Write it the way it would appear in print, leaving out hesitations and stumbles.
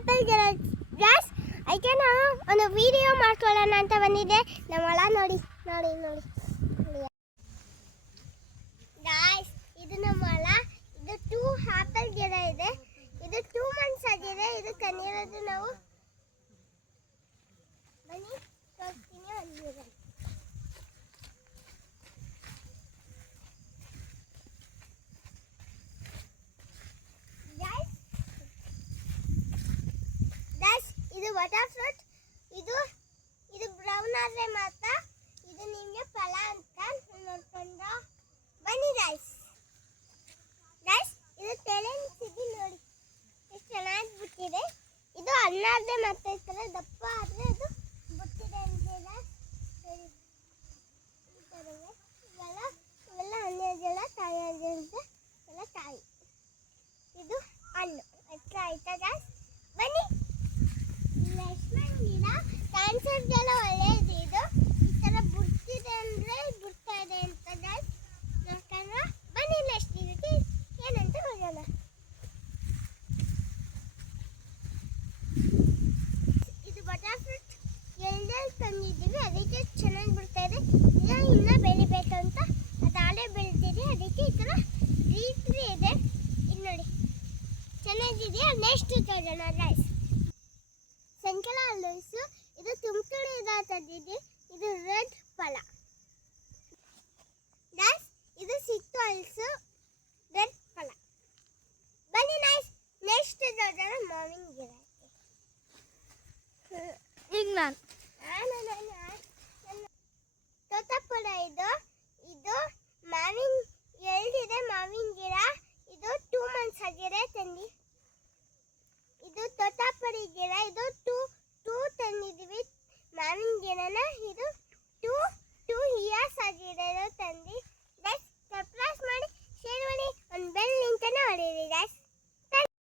Apple gas ಅದಕ್ಕೆ ನಾವು ಒಂದು ವಿಡಿಯೋ ಮಾಡ್ಕೊಳ್ಳೋಣ ಅಂತ ಬಂದಿದ್ದೆ. ನಮ್ಮ ಹೊಲ ನೋಡಿ ನೋಡಿ ನೋಡಿ ಗಾಯ್ಸ್, ಇದು ನಮ್ಮ ಹೊಲ. ಇದು 2 ಆಪಲ್ ಗಿಡ ಇದೆ. ಇದು 2 ಮಂತ್ಸ್ ಆಗಿದೆ. ಇದು ಕಣ್ಣಿರೋದು. ನಾವು ಬನ್ನಿ ತೋರಿಸ್ತೀನಿ. ಅಲ್ಲಿದೆ ಇದು ವಾಟರ್ ಫ್ರೂಟ್. ಇದು ಬ್ರೌನ್ ಆದ್ರೆ ಮಾತ್ರ ಇದು ನಿಮಗೆ ಫಲ ಅಂತ ನೋಡ್ಕೊಂಡ ಬನ್ನಿ ಗೈಸ್. ಇದು ತೆಳೆನಿಸಿದ್ದು ನೋಡಿ ಎಷ್ಟು ಚೆನ್ನಾಗಿ ಬಿಟ್ಟಿದೆ. ಇದು ಹಣ್ಣು ಆದ್ರೆ ಮತ್ತೆ ಈ ಥರ ದಪ್ಪ ಆದ್ರೆ ಅದು ಬಿಟ್ಟಿದೆ ಅಂತೆಲ್ಲ ಇವೆಲ್ಲ ಹಣ್ಣುಗಳ ತಾಯಿ ಅಂತ ಎಲ್ಲ ತಾಯಿ. ಇದು ಹಣ್ಣು ಎತ್ರ ಆಯ್ತಾ ಗೈಸ್. ಬನ್ನಿ. ಲಕ್ಷ್ಮಣ್ ಗಿಡ ಕ್ಯಾನ್ಸರ್ಗೆಲ್ಲ ಒಳ್ಳೆಯದು. ಇದು ಈ ಥರ ಬಿಡ್ತಿದೆ ಅಂದರೆ ಬಿಡ್ತಾ ಇದೆ ಅಂತ ಗೈಸ್ ನೋಡ್ಕೊಂಡ್ರೆ ಬನ್ನಿ. ನೆಕ್ಸ್ಟ್ ಗಿಡಕ್ಕೆ ಏನಂತ ನೋಡೋಣ. ಇದು ಬಟರ್ ಫ್ರೂಟ್ ಎಳ್ದಲ್ಲಿ ತಂದಿದ್ದೀವಿ, ಅದಕ್ಕೆ ಚೆನ್ನಾಗಿ ಬಿಡ್ತಾ ಇದೆ. ಇನ್ನೂ ಬೆಳಿಬೇಕು ಅಂತ ಅದು ಆಳೆ ಬೆಳಿತಿದೆ, ಅದಕ್ಕೆ ಈ ಥರ ರೀತಿ ಇದೆ. ಇದು ನೋಡಿ ಚೆನ್ನಾಗಿದೆಯಾ. ನೆಕ್ಸ್ಟ್ ನೋಡೋಣ ಗೈಸ್. ಸಂಕಲ ಹಲಸು. ಇದು ತುಮಕೂರಿಂದ ತಂದಿದ್ದೆ. ಇದು ರೆಡ್ ಫಲ ಗೈಸ್. ಇದು ಸಿಟ್ಟು ಹಲಸು, ರೆಡ್ ಫಲ. ಬನ್ನಿ ನೈಸ್. ನೆಕ್ಸ್ಟ್ ನೋಡೋಣ ಮಾವಿನ ಗಿಡ. ಈಗ ನಾನು ತೋತಾಪುರ. ಇದು ಮಾವಿನ ಎಳ್ದಿದೆ ಮಾವಿನ ಗಿಡ. ಇದು 2 ಮಂತ್ಸ್ ಆಗಿದೆ ತಂದು